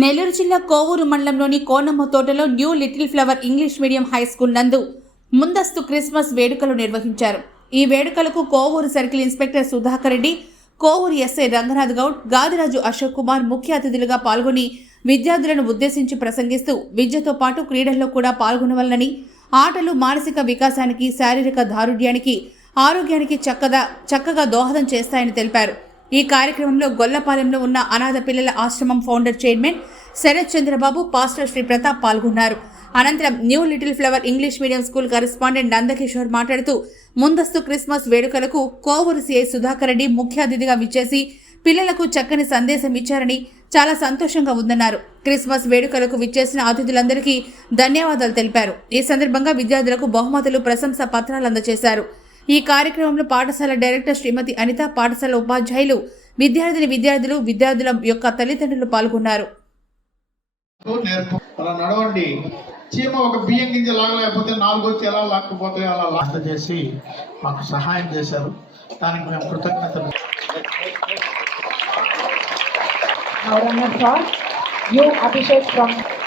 నెల్లూరు జిల్లా కోవూరు మండలంలోని కోనమ్మ తోటలో new little flower English medium high school నందు ముందస్తు క్రిస్మస్ వేడుకలు నిర్వహించారు. ఈ వేడుకలకు Kovur circle inspector Sudhakar Reddy Kovur SI Ranganath Goud Gadiraju Ashok Kumar ముఖ్య అతిథులుగా పాల్గొని విద్యార్థులను ఉద్దేశించి ప్రసంగిస్తూ విద్యతో పాటు క్రీడల్లో కూడా పాల్గొనవలనని ఆటలు మానసిక వికాసానికి శారీరక దారుఢ్యానికి ఆరోగ్యానికి చక్కగా చక్కగా దోహదం చేస్తాయని తెలిపారు. ఈ కార్యక్రమంలో గొల్లపాలెంలో ఉన్న అనాథ పిల్లల ఆశ్రమం founder chairman Sarath Chandrababu pastor Shri Pratap పాల్గొన్నారు. అనంతరం new little flower English medium school correspondent Nandakishore మాట్లాడుతూ ముందస్తు క్రిస్మస్ వేడుకలకు కోవూరు సిఐ సుధాకర్ రెడ్డి ముఖ్య అతిథిగా విచ్చేసి పిల్లలకు చక్కని సందేశం ఇచ్చారని చాలా సంతోషంగా ఉందన్నారు. క్రిస్మస్ వేడుకలకు విచ్చేసిన అతిథులందరికీ ధన్యవాదాలు తెలిపారు. ఈ సందర్భంగా విద్యార్థులకు బహుమతులు ప్రశంసా పత్రాలు అందజేశారు. ఈ కార్యక్రమంలో పాఠశాల డైరెక్టర్ శ్రీమతి అనిత పాఠశాల ఉపాధ్యాయులు విద్యార్థిని విద్యార్థులు విద్యార్థుల యొక్క తల్లిదండ్రులు పాల్గొన్నారు. నేర్పు. అలా నడవండి. చీమ ఒక బియ్యం గింజ లాగలేకపోతే నాలుగు వచ్చి ఎలా లాక్కుపోతాయి అలా లాస్త చేసి మాకు సహాయం చేశారు. దానికి మేము కృతజ్ఞతలు. Now runner for you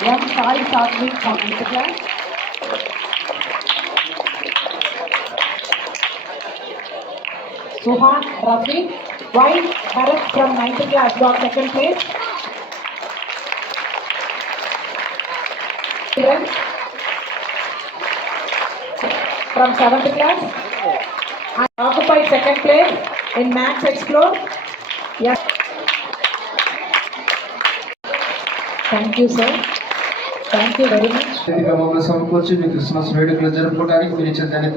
Abhishek from M. Sai Sadhvi from eighth. Suhan Rafi, white Bharat from ninth class got second place. Kiran from 7th class. and occupied second place in Max Explore. Yes. Thank you, sir. మమ్మల్ని సమకూర్చి మీ Christmas వేడుకలు జరుపుకోవడానికి మీరు ఇచ్చిన ధన్యత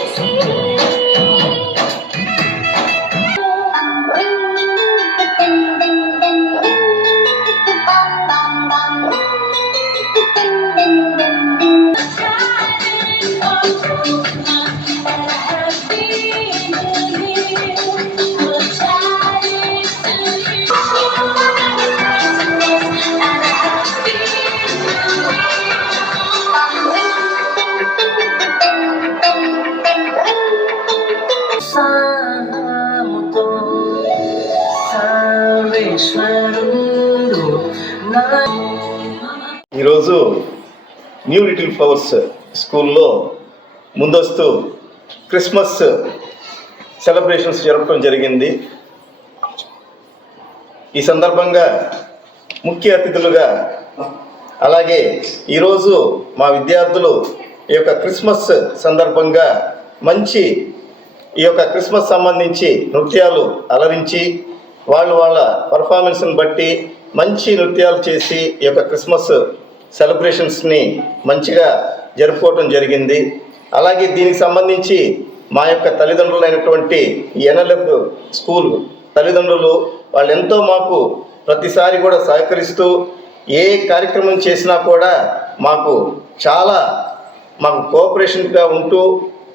ఈరోజు new little flowers స్కూల్లో ముందస్తు క్రిస్మస్ సెలబ్రేషన్స్ జరపడం జరిగింది. ఈ సందర్భంగా ముఖ్య అతిథులుగా అలాగే ఈరోజు మా విద్యార్థులు ఈ యొక్క క్రిస్మస్ సందర్భంగా మంచి ఈ యొక్క క్రిస్మస్ సంబంధించి నృత్యాలు అలరించి వాళ్ళు వాళ్ళ పర్ఫార్మెన్స్ని బట్టి మంచి నృత్యాలు చేసి ఈ యొక్క క్రిస్మస్ సెలబ్రేషన్స్ని మంచిగా జరుపుకోవటం జరిగింది. అలాగే దీనికి సంబంధించి మా యొక్క తల్లిదండ్రులైనటువంటి ఈ ఎన్ఎల్ఎఫ్ స్కూల్ తల్లిదండ్రులు వాళ్ళు ఎంతో మాకు ప్రతిసారి కూడా సహకరిస్తూ ఏ కార్యక్రమం చేసినా కూడా మాకు చాలా మాకు కోఆపరేషన్గా ఉంటూ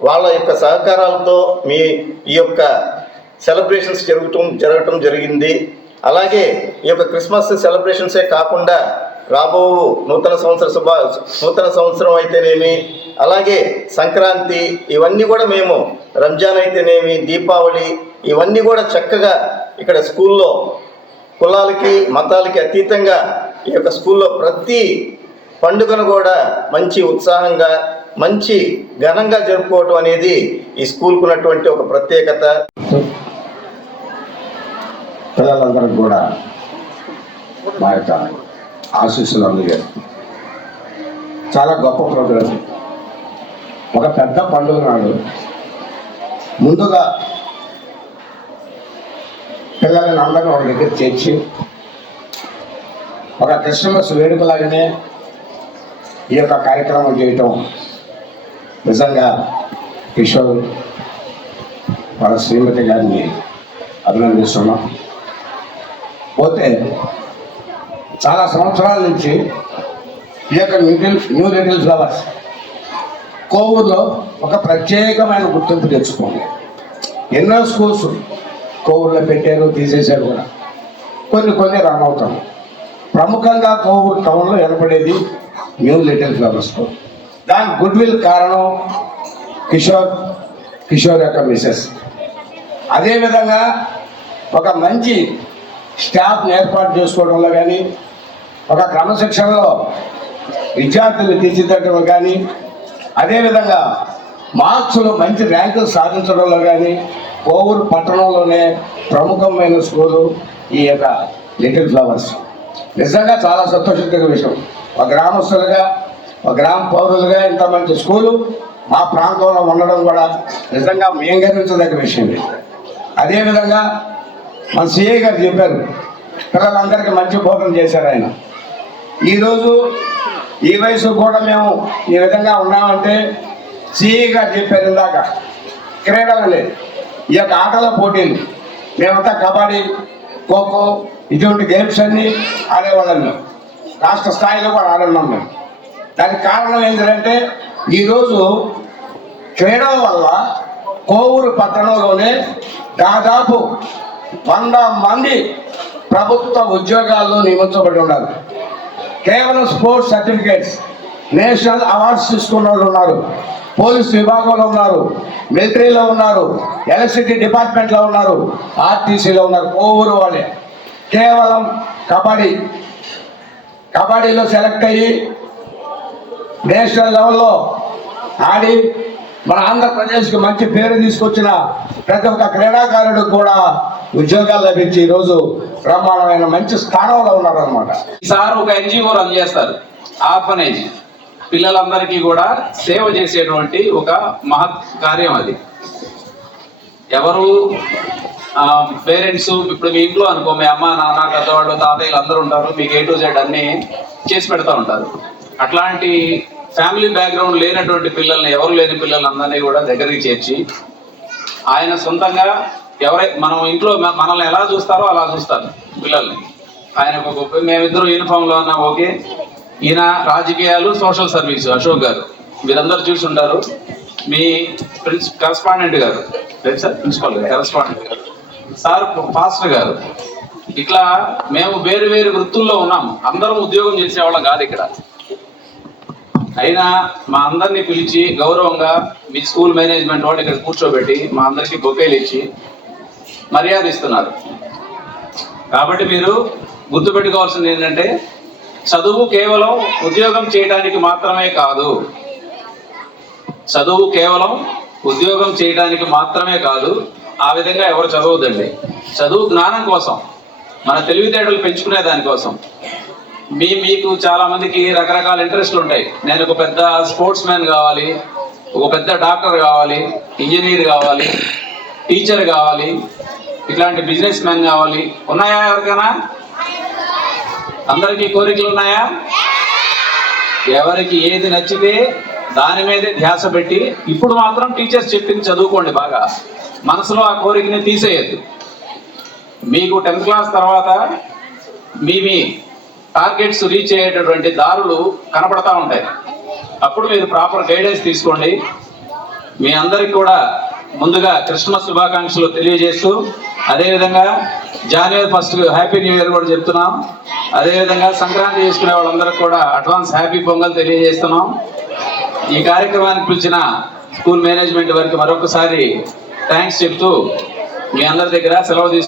వాళ్ళ యొక్క సహకారాలతో మీ ఈ యొక్క సెలబ్రేషన్స్ జరగటం జరగటం జరిగింది. అలాగే ఈ యొక్క క్రిస్మస్ సెలబ్రేషన్సే కాకుండా రాబో నూతన సంవత్సర శుభ నూతన సంవత్సరం అయితేనేమి అలాగే సంక్రాంతి ఇవన్నీ కూడా మేము రంజాన్ అయితేనేమి దీపావళి ఇవన్నీ కూడా చక్కగా ఇక్కడ స్కూల్లో కులాలకి మతాలకి అతీతంగా ఈ యొక్క స్కూల్లో ప్రతి పండుగను కూడా మంచి ఉత్సాహంగా మంచి ఘనంగా జరుపుకోవటం అనేది ఈ స్కూల్కు ఉన్నటువంటి ఒక ప్రత్యేకత. పిల్లలందరికీ కూడా మా యొక్క ఆశీస్సులు అందజేస్తాం చాలా గొప్ప ప్రోగ్రాం ఒక పెద్ద పండుగ నాడు ముందుగా పిల్లలని అందరిని ఒక దగ్గర చేర్చి ఒక క్రిస్మస్ వేడుకలాగానే ఈ యొక్క కార్యక్రమం చేయటం నిజంగా కిషోర్ వాళ్ళ శ్రీమతి గారిని అభినందిస్తున్నాం. పోతే చాలా సంవత్సరాల నుంచి ఈ యొక్క లిటిల్ న్యూ లిటిల్ ఫ్లవర్స్ కోవూరులో ఒక ప్రత్యేకమైన గుర్తింపు తెచ్చుకోండి. ఎన్నో స్కూల్స్ కోవూరులో పెట్టారు తీసేశారు కూడా. కొన్ని కొన్ని రన్ అవుతాము ప్రముఖంగా కోవూరు టౌన్లో ఏర్పడేది న్యూ లిటిల్ ఫ్లవర్స్ స్కూల్. దాని గుడ్ విల్ కారణం కిషోర్ కిషోర్ యొక్క మిసెస్ అదేవిధంగా ఒక మంచి స్టాఫ్ని ఏర్పాటు చేసుకోవడంలో కానీ ఒక క్రమశిక్షణలో విద్యార్థులు తీర్చిదిద్దడంలో కానీ అదేవిధంగా మార్క్స్లో మంచి ర్యాంకులు సాధించడంలో కానీ కోవూరు పట్టణంలోనే ప్రముఖమైన స్కూలు ఈ యొక్క లిటిల్ ఫ్లవర్స్. నిజంగా చాలా సంతోషకర విషయం. ఒక గ్రామస్తులుగా ఒక గ్రామ పౌరులుగా ఇంత మంచి స్కూలు మా ప్రాంతంలో ఉండడం కూడా నిజంగా మేము గర్వించదగ్గ విషయం అదేవిధంగా మన సిఐ గారు చెప్పారు. పిల్లలందరికీ మంచి బోధన చేశారు ఆయన. ఈరోజు ఈ వయసు కూడా మేము ఈ విధంగా ఉన్నామంటే సిఐ గారు చెప్పారు ఇందాక. క్రీడలు లేదు ఈ యొక్క ఆటల పోటీలు. మేమంతా కబడ్డీ ఖోఖో ఇటువంటి గేమ్స్ అన్నీ ఆడేవాళ్ళం మేము. రాష్ట్ర స్థాయిలో కూడా ఆడున్నాం మేము. దానికి కారణం ఏంటంటే ఈరోజు క్రీడల వల్ల కోవూరు పట్టణంలోనే దాదాపు వంద మంది ప్రభుత్వ ఉద్యోగాల్లో నియమించబడి ఉన్నారు. కేవలం స్పోర్ట్స్ సర్టిఫికేట్స్ నేషనల్ అవార్డ్స్ తీసుకున్న వాళ్ళు ఉన్నారు. పోలీస్ విభాగంలో ఉన్నారు మిలిటరీలో ఉన్నారు ఎలక్ట్రిసిటీ డిపార్ట్మెంట్లో ఉన్నారు ఆర్టీసీలో ఉన్నారు ఓవరు వాళ్ళే. కేవలం కబడ్డీ కబడ్డీలో సెలెక్ట్ అయ్యి నేషనల్ లెవెల్లో ఆడి మన ఆంధ్రప్రదేశ్కి మంచి పేరు తీసుకొచ్చిన ప్రతి ఒక్క క్రీడాకారుడు కూడా ఉద్యోగాలు లభించి ఈరోజు బ్రహ్మాండమైన మంచి స్థానంలో ఉన్నారు అనమాట సార్ ఒక ఎన్జిఓ రన్ చేస్తారు. ఆర్ఫనేజ్. పిల్లలందరికీ కూడా సేవ చేసేటువంటి ఒక మహత్ కార్యం అది. ఎవరు పేరెంట్స్ ఇప్పుడు మీ ఇంట్లో అనుకో మీ అమ్మ నాన్న పెద్దవాళ్ళు తాతయ్యలు అందరూ ఉంటారు. మీకు ఏ టు జెడ్ అన్ని చేసి పెడతా ఉంటారు. అట్లాంటి ఫ్యామిలీ బ్యాక్గ్రౌండ్ లేనటువంటి పిల్లల్ని ఎవరు లేని పిల్లలందరినీ కూడా దగ్గరికి చేర్చి ఆయన సొంతంగా ఎవరై మనం ఇంట్లో మనల్ని ఎలా చూస్తారో అలా చూస్తారు పిల్లల్ని. ఆయన ఒక గొప్ప మేమిద్దరు యూనిఫామ్లో ఉన్నాం ఓకే? ఈయన రాజకీయాలు సోషల్ సర్వీస్ అశోక్ గారు. మీరందరూ చూసి ఉంటారు. మీ ప్రిన్స్ కరస్పాండెంట్ గారు. రేపు సార్? ప్రిన్సిపల్ గారు కరస్పాండెంట్ గారు. సార్ పాస్టర్ గారు. ఇట్లా మేము వేరు వేరు వృత్తుల్లో ఉన్నాం. అందరం ఉద్యోగం చేసేవాళ్ళం కాదు ఇక్కడ. అయినా మా అందరినీ పిలిచి గౌరవంగా మీ స్కూల్ మేనేజ్మెంట్ వాళ్ళు ఇక్కడ కూర్చోబెట్టి మా అందరికీ బొకేలు ఇచ్చి మర్యాద ఇస్తున్నారు కాబట్టి మీరు గుర్తుపెట్టుకోవాల్సింది ఏంటంటే చదువు కేవలం ఉద్యోగం చేయడానికి మాత్రమే కాదు. చదువు కేవలం ఉద్యోగం చేయడానికి మాత్రమే కాదు ఆ విధంగా ఎవరు చదవద్దండి. చదువు జ్ఞానం కోసం మన తెలివితేటలు పెంచుకునే దానికోసం మీ మీకు చాలామందికి రకరకాల ఇంట్రెస్ట్లు ఉంటాయి. నేను ఒక పెద్ద స్పోర్ట్స్ మ్యాన్ కావాలి ఒక పెద్ద డాక్టర్ కావాలి ఇంజనీర్ కావాలి టీచర్ కావాలి ఇట్లాంటి బిజినెస్ మ్యాన్ కావాలి. ఉన్నాయా ఎవరికైనా? అందరికీ కోరికలు ఉన్నాయా? ఎవరికి ఏది నచ్చితే దాని మీదే ధ్యాస పెట్టి ఇప్పుడు మాత్రం టీచర్స్ చెప్పింది చదువుకోండి బాగా. మనసులో ఆ కోరికని తీసేయద్దు. మీకు టెన్త్ క్లాస్ తర్వాత మీ మీ టార్గెట్స్ రీచ్ అయ్యేటటువంటి దారులు కనపడతా ఉంటాయి. అప్పుడు మీరు ప్రాపర్ గైడెన్స్ తీసుకోండి. మీ అందరికి కూడా ముందుగా క్రిస్మస్ శుభాకాంక్షలు తెలియజేస్తూ అదేవిధంగా జనవరి ఫస్ట్ హ్యాపీ న్యూ ఇయర్ కూడా చెప్తున్నాం. అదేవిధంగా సంక్రాంతి చేసుకునే వాళ్ళందరికీ కూడా అడ్వాన్స్ హ్యాపీ పొంగల్ తెలియజేస్తున్నాం. ఈ కార్యక్రమానికి పిలిచిన స్కూల్ మేనేజ్మెంట్ వారికి మరొకసారి థ్యాంక్స్ చెప్తూ మీ అందరి దగ్గర సెలవు తీసుకు